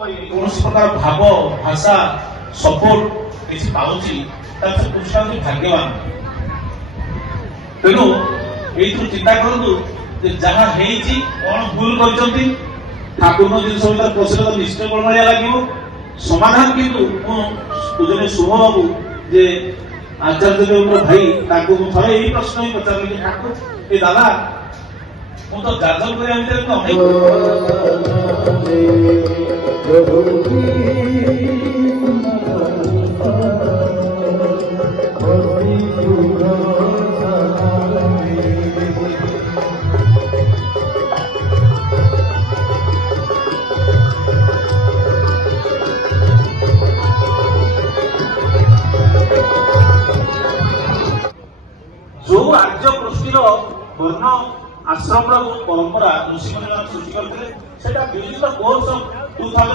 कौन प्रकार भाव भाषा सपोर्ट किसी पाऊँच पुरुषा भाग्यवान तेणु ये चिंता करूँ जहाँ कौन भूल कर ठाकुर जिन पशिले तो निश्चय कौन भाया लगे समाधान किंतु पूजने शुभ बाबू जे आचार्य देव भाई थे यही प्रश्न ही पचार ठाकुर ये दादा ମୁଁ ତ ଯାଜକ କରିବା ଭିତରେ ତ जो आर्य गोष्ठीर वर्ण आश्रम परंपरा ऋषि मुनि सृष्टि करते विविध कोर्स 2000